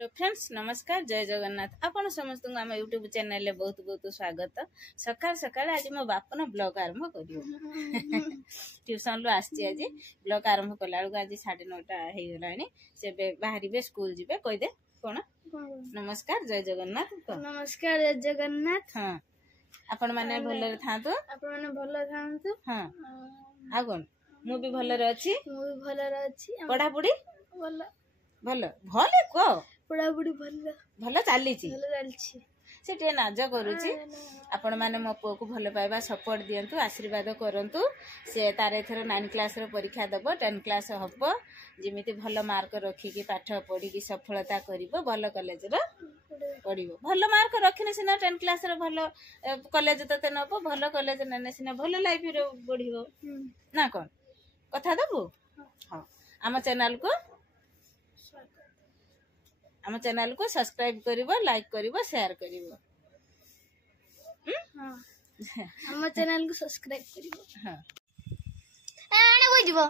तो फ्रेंड्स नमस्कार जय जगन्नाथ आपण समस्त आम यूट्यूब चैनल बहुत बहुत स्वागत सकाल सकाल आज मो बापन ब्लॉग आरंभ कर ट्यूशन रू आज ब्लॉग आरंभ कला आज 9:30 हो गला से बाहर स्कूल जी कहीदे कौन नमस्कार जय जगन्नाथ नमस्कार जय जगन्नाथ। हाँ आपण मैंने भलरे थांतु आपण माने भल थांतु। हाँ आ कौन मु भी भलरे अछि पढ़ा पढ़ी भल भल भले को पढ़ापढ़ी भल भल चली से टे नाज करुची आपण माने मो पुओ को भल पाइबा सपोर्ट दियंतु आशीर्वाद करंतु से तार एथर 9 क्लास रो परीक्षा दबो 10 क्लास हबो जेमिति भल मार्क रखी की पाठ पढ़ी की सफलता करिवो भल कॉलेज रो पढ़िवो भल मार्क रखिने सिना 10 क्लास रो भल कॉलेज तते नबो भल कॉलेज नेने सिना भल लाइफ रो बढ़िवो ना कोन कथा दबो। हां आम चैनल को सब्सक्राइब करिवो लाइक करिवो शेयर करिवो हम चैनल को सब्सक्राइब करिवो। हां आने होई दिबो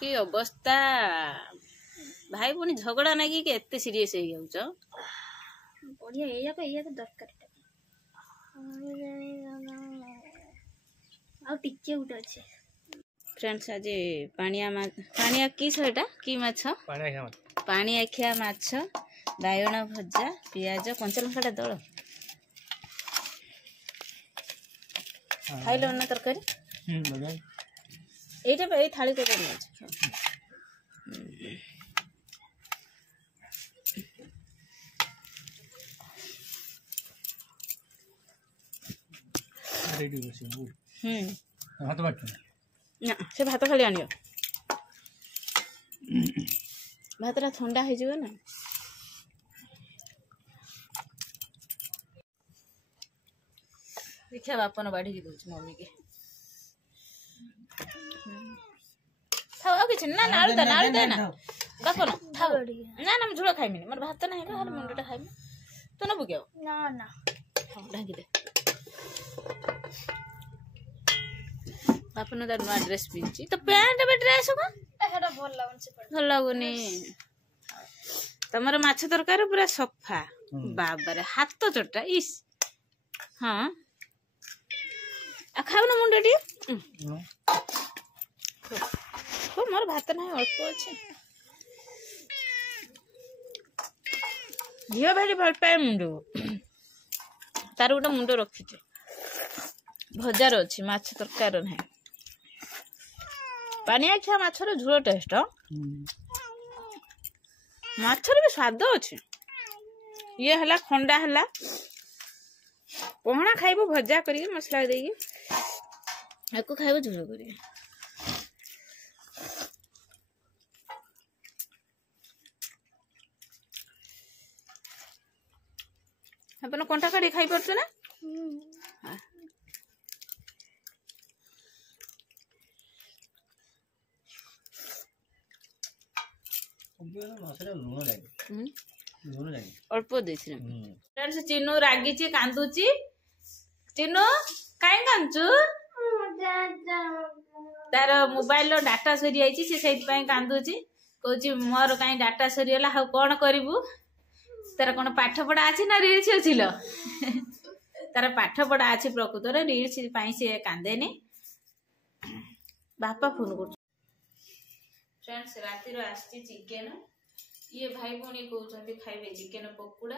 की अवस्था भाई पुनी झगड़ा नागी के एते सीरियस हो जाउछ बढ़िया एया तो दरकार आ टिके उठ अछि फ्रेंड्स आज पानिया किस एटा की माछ पानी आखिया माछ बायण भजा पियाज कंचा लंका दल खाइल ना तरकारी एटा ए थाली को माछ ना से भात खाली आनियो भातरा ठंडा हो जाए ना देखिए बापन बाढ़ी दूच मम्मी के खाओ आ किछ ना नाळू दे ना बापन खाओ ना ना झोल खाइमिनी मोर भात नाही रे हर मुंडटा खाइमी तो न बुकेओ ना ना हां ढाकी दे बापन नुआ ड्रेस पिंची तो पैंट बे ड्रेस को एटा भल लागुनी तमर माछ तरकारी पूरा सफा बाबा रे हाथ चटा इस हाँ आ खाऊ ना मुंडटी तो मोर भात नहीं अल्प अच्छे झील भारी भल पाए मुंड तार गोटे मुंड रखी भजार अच्छी माछ तरकार ना पानिया खिया माछर झोल टेस्ट माछर भी स्वाद अच्छे ये हला खंडा हला पहना खाइबो भजा करी मसला देगी एको खाइबो झोल करी अपन कंटा काटी खाई परछ ना अल्प चिन्नू रागी कांदुची चिन्नू कहीं कांदु तार मोबाइल डाटा सरी जाइए से कांदुची कौची मोर कहीं डाटा सरीगला हाँ कौन करू तार कौन पाठ पढ़ा अच्छी ना रिल्स अच्छी तार पाठ पढ़ा अच्छी प्रकृत रिल्स से कांदेनी बापा फोन कर फ्रेंड्स रातिर आसी चिकेन ये भाई भौणी कहते खाइबे चिकेन पकोड़ा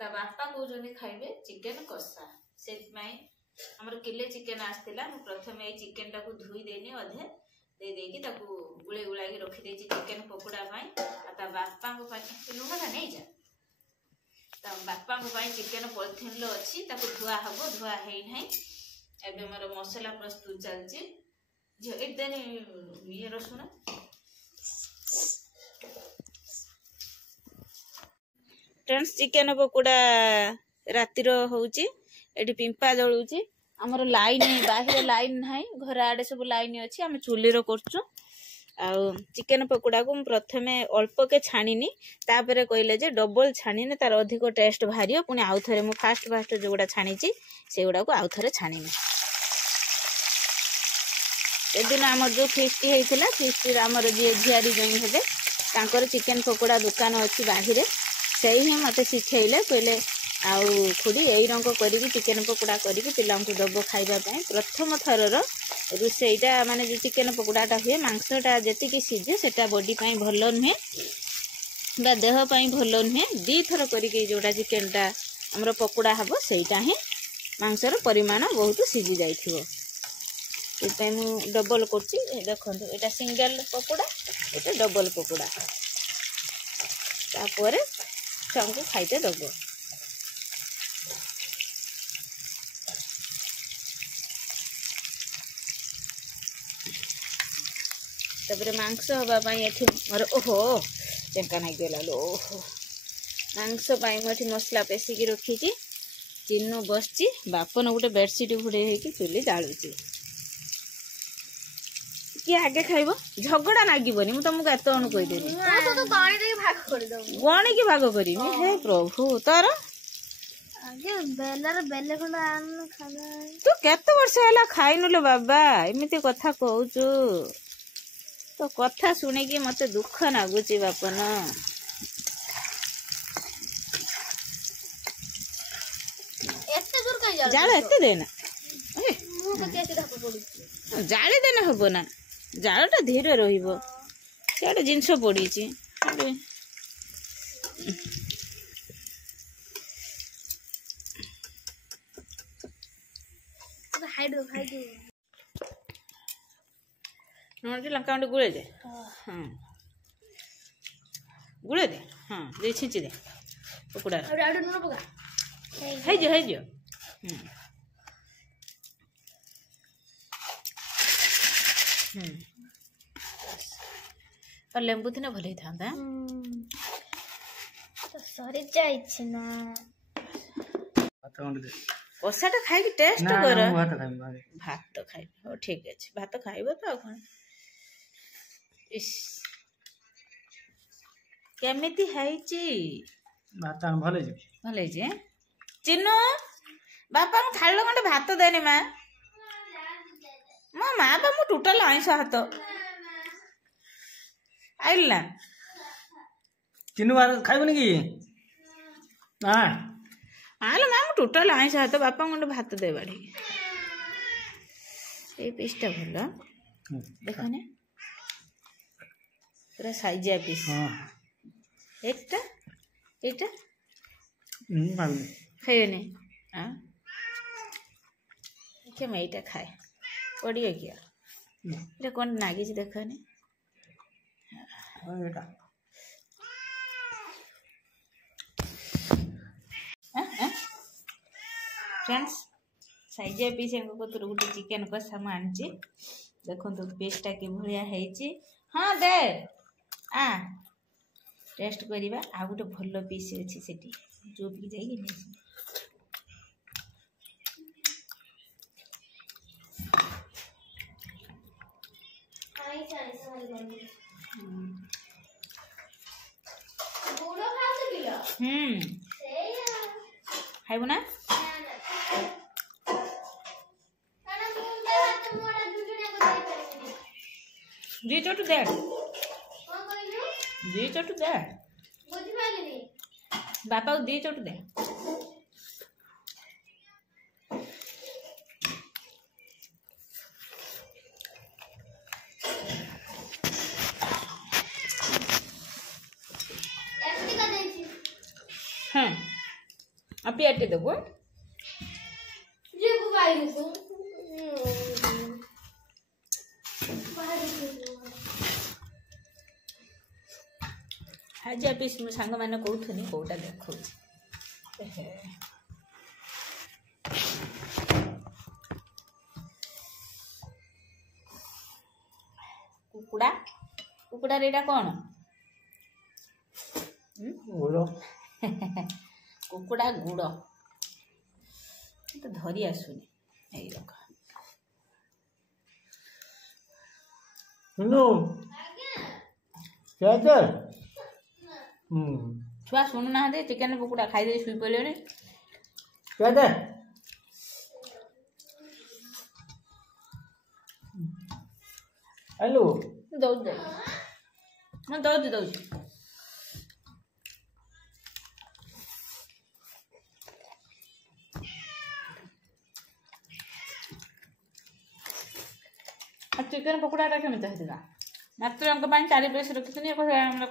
ता बापा कहते खाइबे चिकेन कषा से हमर किले चिकेन आसला प्रथम ये चिकेन टाको धोई देनी अधे दे देकी ताको गुळे गुळा की रखी देची चिकेन पकोड़ा पाई ता बापा को पाई लुणा नहीं जा ता बापा को पाई चिकेन पॉलिथिन लो अछि ताको धुआ हबो धुआ हेई नाही एबे मोर मसाला प्रस्तुत चलची जे एक दिन ये रसुण फ्रेंड्स चिकेन पकोड़ा रातिर होउची एठी पिंपा जळुची हमर लाइन बाहिर लाइन नाही घर आडे सब लाइन अछि हम चुली रो करछु आ चिकेन पकोड़ा को प्रथमे अल्प के छाणीनी तापरे कहले जे डबल छाणीने तार अधिक टेस्ट भारियो पुनी आउ थरे मु फास्ट जोडा छाणीची सेगुडा को आउ थरे छाणीनी सेदिन आमर जो फिस्ट होता फिस्ट आमर जी झियारी जमी हे तांकर चिकेन पकोड़ा दुकान अच्छी बाहर से ही मत शिखले कहले आउ खुड़ी यही रंग करी चिकेन पकोड़ा करी पिला दब खावाई प्रथम थरर रोसईटा माने जो चिकेन पकोड़ाटा हुए मांसटा जी सीझे से बॉडी भल नुहे बा देह भल नुहे दी थर करी जोटा चिकेनटा आमर पकोड़ा हम सहीटा ही मांसर परिमाण बहुत सीझी जाइथिबो से मुझे डबल कर देखो यहाँ सिंगल पकोड़ा ये डबल पकोड़ा तापर छुआ खाइते दब तापर मांस हवापाई मोर ओहो चेंका नाई गला लो ओहो मांस मुझे मसला पेसिकी रखी चिन्नू बसची बापन गोटे बेडसीट घोड़े चुली जालुची किए आगे खाइब झगड़ा नागिबनी मु तुमको एत अणु कहीदेली गणी की भाग करी हे प्रभु तोर तू केत वर्ष है खाइनु लो बाबा एमती कथा कहूचु तो कथा शुणिकी मत दुख नागुची बापन जाल एत देना जाली देना हम ना जालटा धीरे रही जिनस पड़ी लंका गुड़े दे हाँ गुड़े दे हाँ दे छिंची दे पकोड़ा है और लेंबू थी ना भले था सरी जाइछि ना कषाटा खाई टेस्ट कर भात खाइ हो ठीक अच्छे भात खाइब तो कौन केमिति हैची भात भले भले जे चिन्नू बापा को थाल खंडे भात देनी माँ मो माँ बा मु टोटल आइंस हाथ आइल ना चिन्नू खाइबनी कि आलो माँ मु टोटल आइंस हाथ बापा खंडे भात दे बाड़ी ये पीसटा भल देखने पूरा साइजिया पीस एकटा एटा खाइबनी हाँ क्या मैं ये खाए पड़िए क्या कौन नागी देखने फ्रेंड्स साइजिया पीस कतुर गोटे चिकेन कषा मुझे देखो पीसटा कि भाया हाँ दे आ टेस्ट करवा आ गोटे भल पीस अच्छी से चुपी जाइए खाइब ना जी चटू दे जी चटू दे बापा को दी चटू दे हाँ आप आटे देव हाजिया पीस मो सांग मैंने कहूनी कौटा देखो कुकुड़ा कुकुड़ा रेटा कौन कुकुड़ा गुड़ तो धरी आसुनी यही रख छुआ शुणु ना चिकेन पकोड़ा खाई शुई पड़े आइलु दौड़ मैं दौड़ चिकेन पकोड़ा केमी होता मात्र हम 4 पीस रखी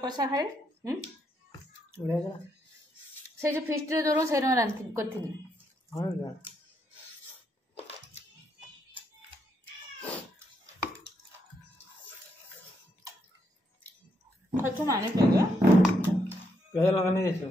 कषा खाए से जो फिस्ट दौर से करी खचु माने प्याज लगाने जैसे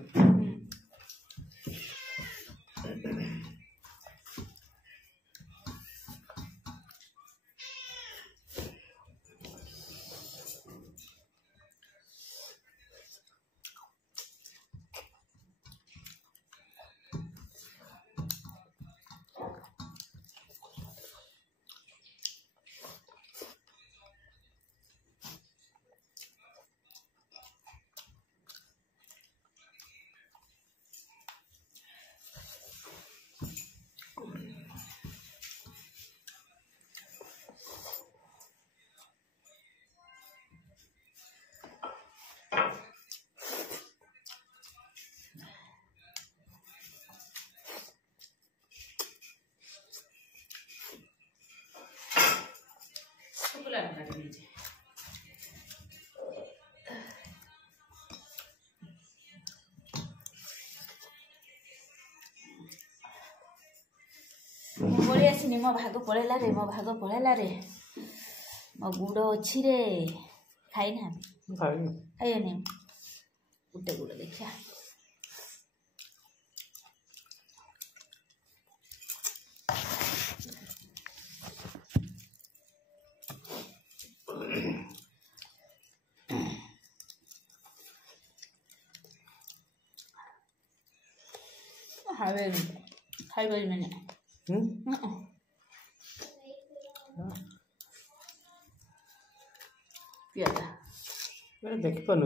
बड़ी आसनी मो भाग पड़ेला रे मो गुड़ अच्छी रे खाई ना खाइए गुटे गुड़ देखिया खाई मैंने देखी पानु